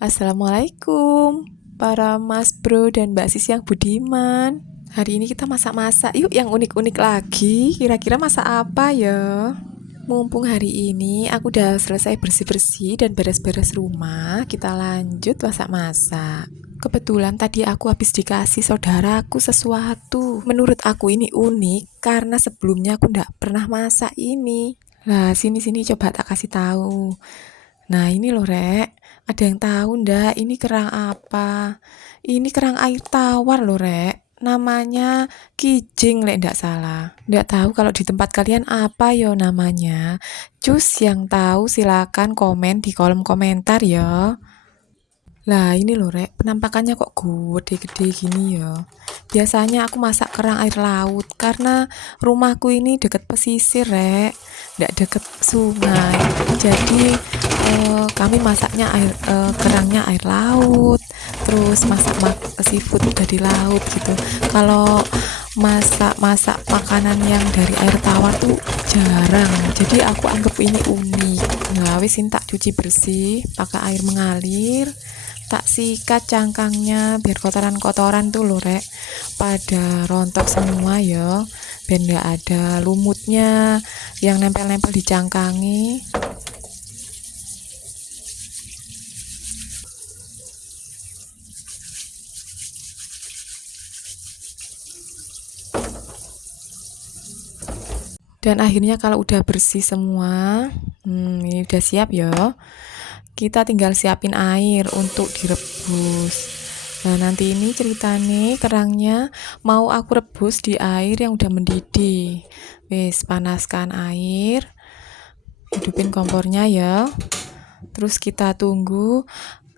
Assalamualaikum para mas bro dan mbak sis yang budiman. Hari ini kita masak-masak yuk yang unik-unik lagi. Kira-kira masak apa ya? Mumpung hari ini aku udah selesai bersih-bersih dan beres-beres rumah, kita lanjut masak-masak. Kebetulan tadi aku habis dikasih saudaraku sesuatu. Menurut aku ini unik karena sebelumnya aku nggak pernah masak ini. Lah, sini-sini coba tak kasih tahu. Nah, ini loh, Rek. Ada yang tahu ndak ini kerang apa? Ini kerang air tawar loh, Rek. Namanya kijing, lek ndak salah. Ndak tahu kalau di tempat kalian apa yo namanya. Cus yang tahu silakan komen di kolom komentar ya. Lah ini loh Rek, penampakannya kok gede-gede gini ya. Biasanya aku masak kerang air laut karena rumahku ini deket pesisir Rek, nggak deket sungai. Jadi kami masaknya kerangnya air laut, terus masak seafood dari laut gitu. Kalau masak-masak makanan yang dari air tawar tuh jarang. Jadi aku anggap ini unik. Nah, wis tak cuci bersih pakai air mengalir. Tak sikat cangkangnya biar kotoran-kotoran tuh loh Rek pada rontok semua ya, biar nggak ada lumutnya yang nempel-nempel di cangkangi. Dan akhirnya kalau udah bersih semua, ini udah siap ya. Kita tinggal siapin air untuk direbus. Nah, nanti ini ceritanya kerangnya mau aku rebus di air yang udah mendidih. Wes, panaskan air, hidupin kompornya ya. Terus kita tunggu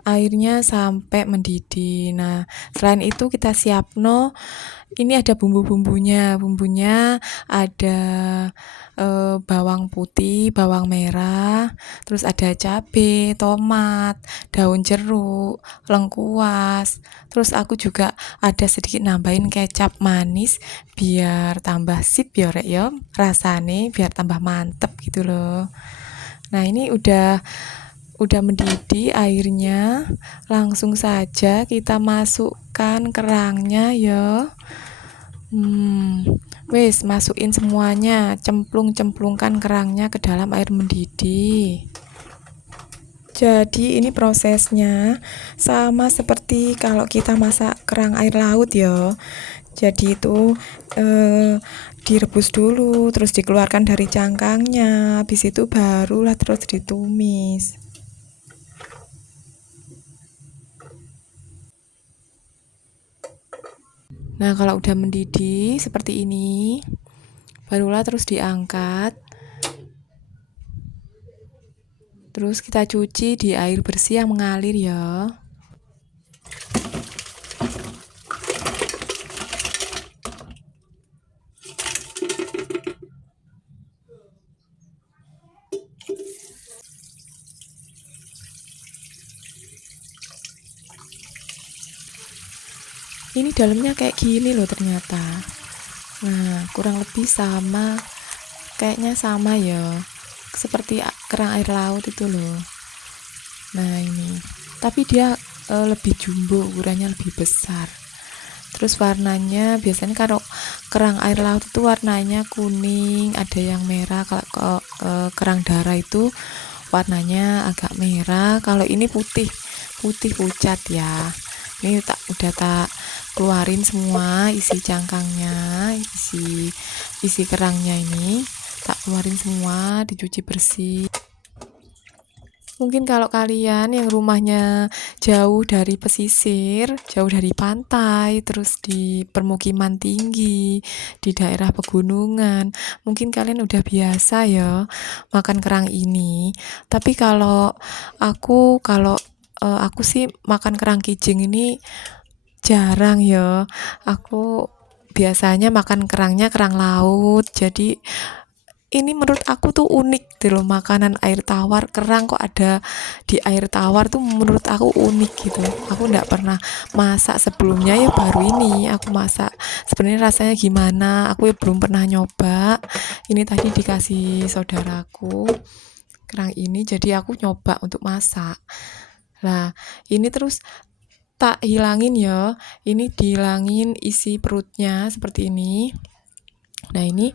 airnya sampai mendidih. Nah, selain itu kita siapno ini ada bumbu-bumbunya. Bumbunya ada bawang putih, bawang merah, terus ada cabai, tomat, daun jeruk, lengkuas. Terus aku juga ada sedikit nambahin kecap manis biar tambah sip ya Rek ya. Rasanya biar tambah mantep gitu loh. Nah, ini udah mendidih airnya, langsung saja kita masukkan kerangnya ya. Wes, masukin semuanya, cemplungkan kerangnya ke dalam air mendidih. Jadi ini prosesnya sama seperti kalau kita masak kerang air laut ya. Jadi itu direbus dulu, terus dikeluarkan dari cangkangnya, habis itu barulah terus ditumis. Nah, kalau udah mendidih seperti ini, barulah terus diangkat. Terus kita cuci di air bersih yang mengalir ya. Ini dalamnya kayak gini loh ternyata. Nah, kurang lebih sama, kayaknya sama ya, seperti kerang air laut itu loh. Nah ini, tapi dia lebih jumbo, ukurannya lebih besar. Terus warnanya biasanya kalau kerang air laut itu warnanya kuning, ada yang merah. Kalau kerang darah itu warnanya agak merah. Kalau ini putih pucat ya. Ini udah tak keluarin semua isi cangkangnya, isi kerangnya ini tak keluarin semua, dicuci bersih. Mungkin kalau kalian yang rumahnya jauh dari pesisir, jauh dari pantai, terus di permukiman tinggi, di daerah pegunungan, mungkin kalian udah biasa ya makan kerang ini. Tapi kalau aku sih makan kerang kijing ini jarang ya. Aku biasanya makan kerangnya kerang laut. Jadi ini menurut aku tuh unik gitu loh, makanan air tawar, kerang kok ada di air tawar tuh menurut aku unik gitu. Aku nggak pernah masak sebelumnya, ya baru ini aku masak. Sebenarnya rasanya gimana aku ya belum pernah nyoba. Ini tadi dikasih saudaraku kerang ini, jadi aku nyoba untuk masak. Lah, ini terus tak hilangin ya. Ini dihilangin isi perutnya seperti ini. Nah, ini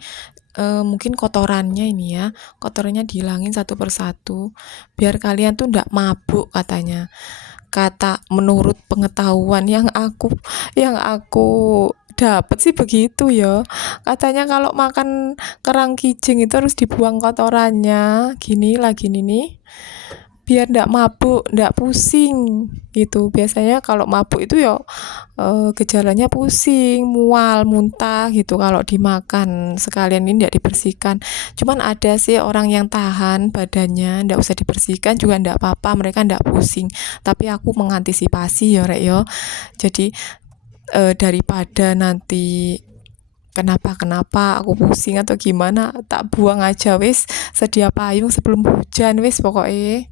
mungkin kotorannya ini ya. Kotorannya dihilangin satu persatu biar kalian tuh ndak mabuk katanya. Kata menurut pengetahuan yang aku dapat sih begitu ya. Katanya kalau makan kerang kijing itu harus dibuang kotorannya. Gini lagi nih biar ndak mabuk, ndak pusing gitu. Biasanya kalau mabuk itu ya gejalanya pusing, mual, muntah gitu kalau dimakan. Sekalian ini ndak dibersihkan. Cuman ada sih orang yang tahan badannya, ndak usah dibersihkan juga ndak apa-apa, mereka ndak pusing. Tapi aku mengantisipasi ya rek yo. Jadi daripada nanti kenapa aku pusing atau gimana, tak buang aja wis, sedia payung sebelum hujan wis pokoknya.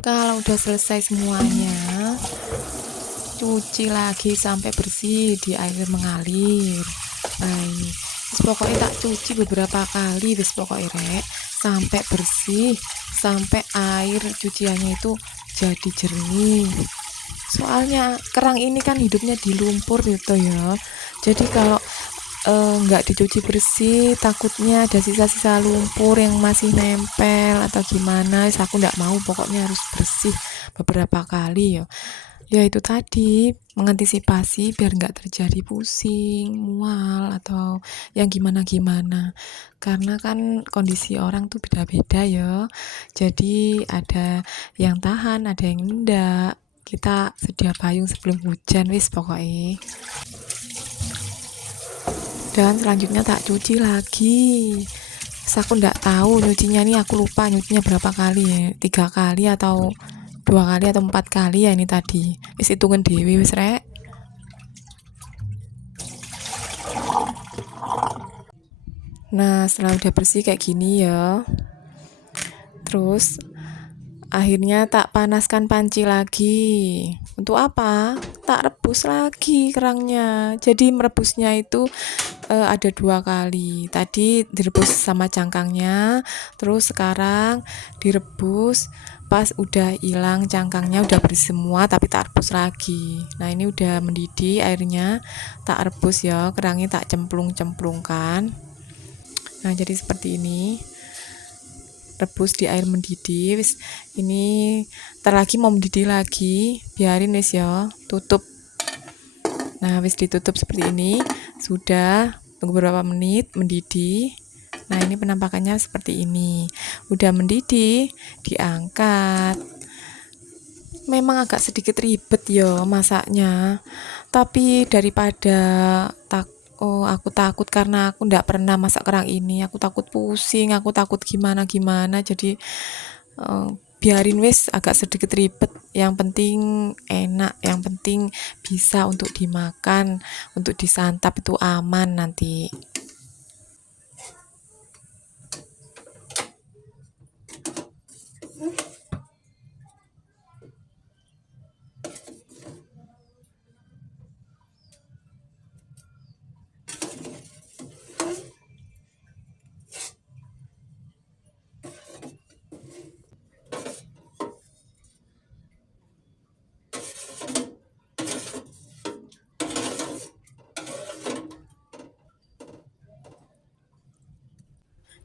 Kalau udah selesai semuanya, cuci lagi sampai bersih di air mengalir. Baik, wis pokoknya tak cuci beberapa kali wis pokoknya rek, sampai bersih, sampai air cuciannya itu jadi jernih. Soalnya kerang ini kan hidupnya di lumpur gitu ya. Jadi kalau nggak dicuci bersih, takutnya ada sisa-sisa lumpur yang masih nempel atau gimana. Wis aku nggak mau, pokoknya harus bersih beberapa kali ya. Ya itu tadi, mengantisipasi biar nggak terjadi pusing, mual, atau yang gimana-gimana. Karena kan kondisi orang tuh beda-beda ya. Jadi ada yang tahan, ada yang enggak. Kita sedia payung sebelum hujan wis pokoknya. Dan selanjutnya tak cuci lagi. Terus aku ndak tahu nyucinya nih, aku lupa nyucinya berapa kali ya, 3 kali atau 2 kali atau 4 kali ya ini tadi. Wis hitungan dewi wis rek. Nah setelah udah bersih kayak gini ya, terus akhirnya tak panaskan panci lagi. Untuk apa? Tak rebus lagi kerangnya. Jadi merebusnya itu ada 2 kali. Tadi direbus sama cangkangnya, terus sekarang direbus pas udah hilang cangkangnya, udah bersih semua, tapi tak rebus lagi. Nah ini udah mendidih airnya, tak rebus ya, kerangnya tak cemplung-cemplungkan. Nah jadi seperti ini, rebus di air mendidih. Wis ini ntar lagi mau mendidih lagi, biarin wis ya, tutup. Nah wis ditutup seperti ini, sudah. Tunggu beberapa menit mendidih. Nah ini penampakannya seperti ini, udah mendidih, diangkat. Memang agak sedikit ribet ya masaknya, tapi daripada aku takut, karena aku ndak pernah masak kerang ini, aku takut pusing, aku takut gimana gimana. Jadi eh, biarin wis agak sedikit ribet, yang penting enak, yang penting bisa untuk dimakan, untuk disantap itu aman nanti.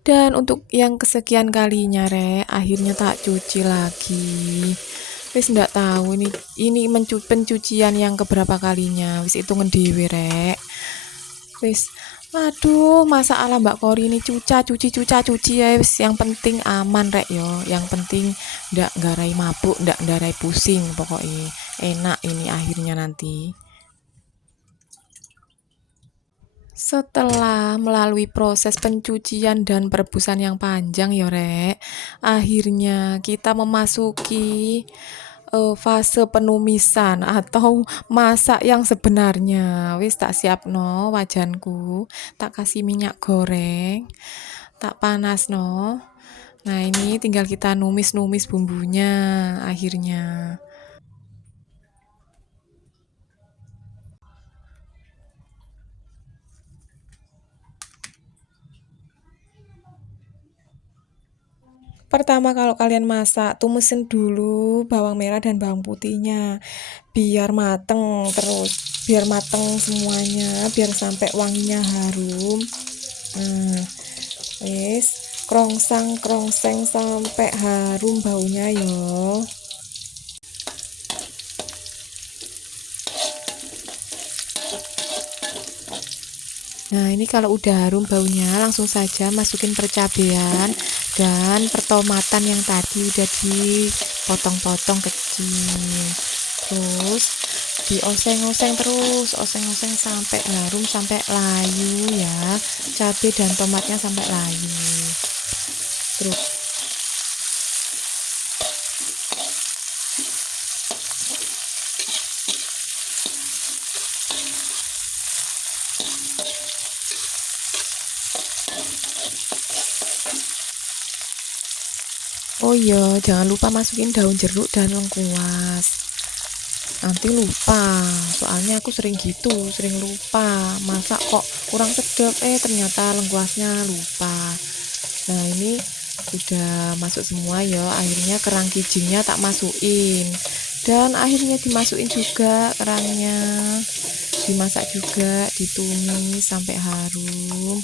Dan untuk yang kesekian kalinya rek, akhirnya tak cuci lagi. Wis ndak tahu ini pencucian yang keberapa kalinya. Wis hitungan dhewe rek. Wis aduh, masa ala Mbak Kori ini cuci ya wis, yang penting aman rek yo. Yang penting ndak ngarai mabuk, ndak ngarai pusing pokoknya. Enak ini akhirnya nanti. Setelah melalui proses pencucian dan perebusan yang panjang ya rek, akhirnya kita memasuki fase penumisan atau masak yang sebenarnya. Wis tak siap no wajanku, tak kasih minyak goreng, tak panas no. Nah ini tinggal kita numis-numis bumbunya akhirnya. Pertama kalau kalian masak, tumisin dulu bawang merah dan bawang putihnya biar mateng terus, biar mateng semuanya, biar sampai wanginya harum. Nah, wis krongsang krongseng sampai harum baunya yo. Nah, ini kalau udah harum baunya, langsung saja masukin percabean dan pertomatan yang tadi udah dipotong-potong kecil. Terus dioseng-oseng terus, oseng-oseng sampai harum, sampai layu ya. Cabai dan tomatnya sampai layu. Terus oh iya, jangan lupa masukin daun jeruk dan lengkuas. Nanti lupa, soalnya aku sering gitu, sering lupa. Masak kok kurang sedap, ternyata lengkuasnya lupa. Nah, ini udah masuk semua ya. Akhirnya kerang kijingnya tak masukin. Dan akhirnya dimasukin juga kerangnya. Dimasak juga, ditumis sampai harum.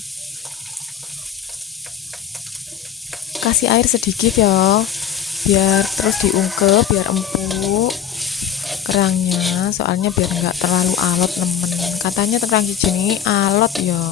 Kasih air sedikit ya, biar terus diungkep, biar empuk kerangnya, soalnya biar nggak terlalu alot nemen. Katanya kerang hijau ini alot ya.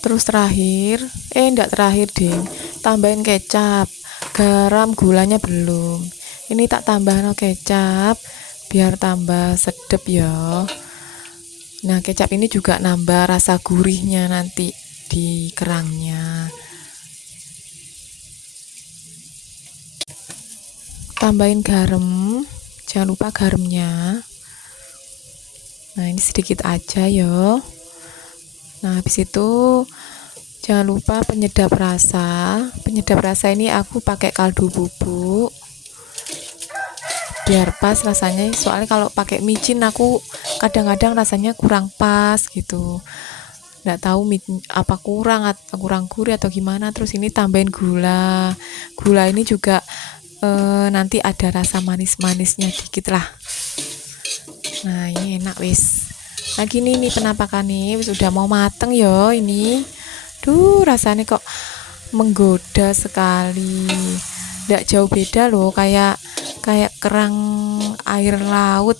Terus terakhir, enggak terakhir deh, tambahin kecap, garam, gulanya belum. Ini tak tambahin kecap biar tambah sedep ya. Nah, kecap ini juga nambah rasa gurihnya nanti di kerangnya. Tambahin garam, jangan lupa garamnya. Nah, ini sedikit aja ya. Nah, habis itu jangan lupa penyedap rasa. Penyedap rasa ini aku pakai kaldu bubuk biar pas rasanya, soalnya kalau pakai micin aku kadang-kadang rasanya kurang pas gitu, nggak tahu apa kurang gurih atau gimana. Terus ini tambahin gula. Gula ini juga nanti ada rasa manis-manisnya dikit lah. Nah, ini enak wis. Nah, gini nih penampakan nih, wis udah mau mateng yo ini. Duh, rasanya kok menggoda sekali. Nggak jauh beda loh, kayak kerang air laut.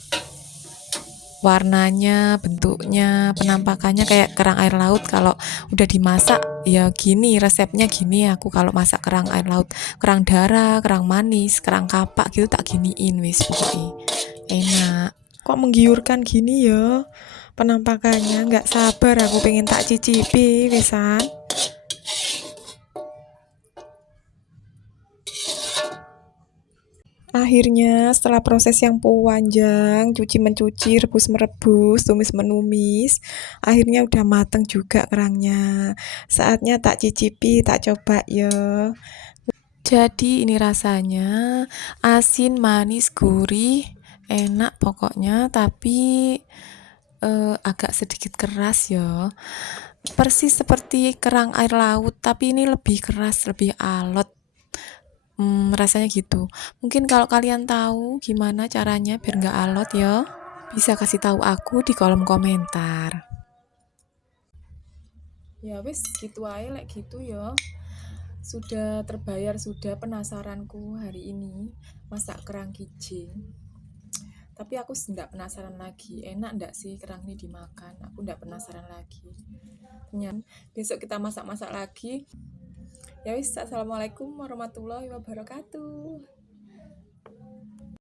Warnanya, bentuknya, penampakannya kayak kerang air laut. Kalau udah dimasak ya gini, resepnya gini aku kalau masak kerang air laut. Kerang darah, kerang manis, kerang kapak gitu tak giniin wis pokoknya. Enak. Kok menggiurkan gini ya penampakannya, nggak sabar aku pengen tak cicipi wisan. Akhirnya setelah proses yang panjang, cuci mencuci, rebus merebus, tumis menumis, akhirnya udah mateng juga kerangnya. Saatnya tak cicipi, tak coba ya. Jadi ini rasanya asin, manis, gurih, enak pokoknya, tapi agak sedikit keras ya. Persis seperti kerang air laut, tapi ini lebih keras, lebih alot. Rasanya gitu. Mungkin kalau kalian tahu gimana caranya biar nggak alot ya, bisa kasih tahu aku di kolom komentar. Ya wis gitu aja like gitu ya. Sudah terbayar sudah penasaranku hari ini masak kerang kijing. Tapi aku nggak penasaran lagi. Enak nggak sih kerang ini dimakan? Aku nggak penasaran lagi. Besok kita masak-masak lagi. Ya wis, assalamualaikum warahmatullahi wabarakatuh.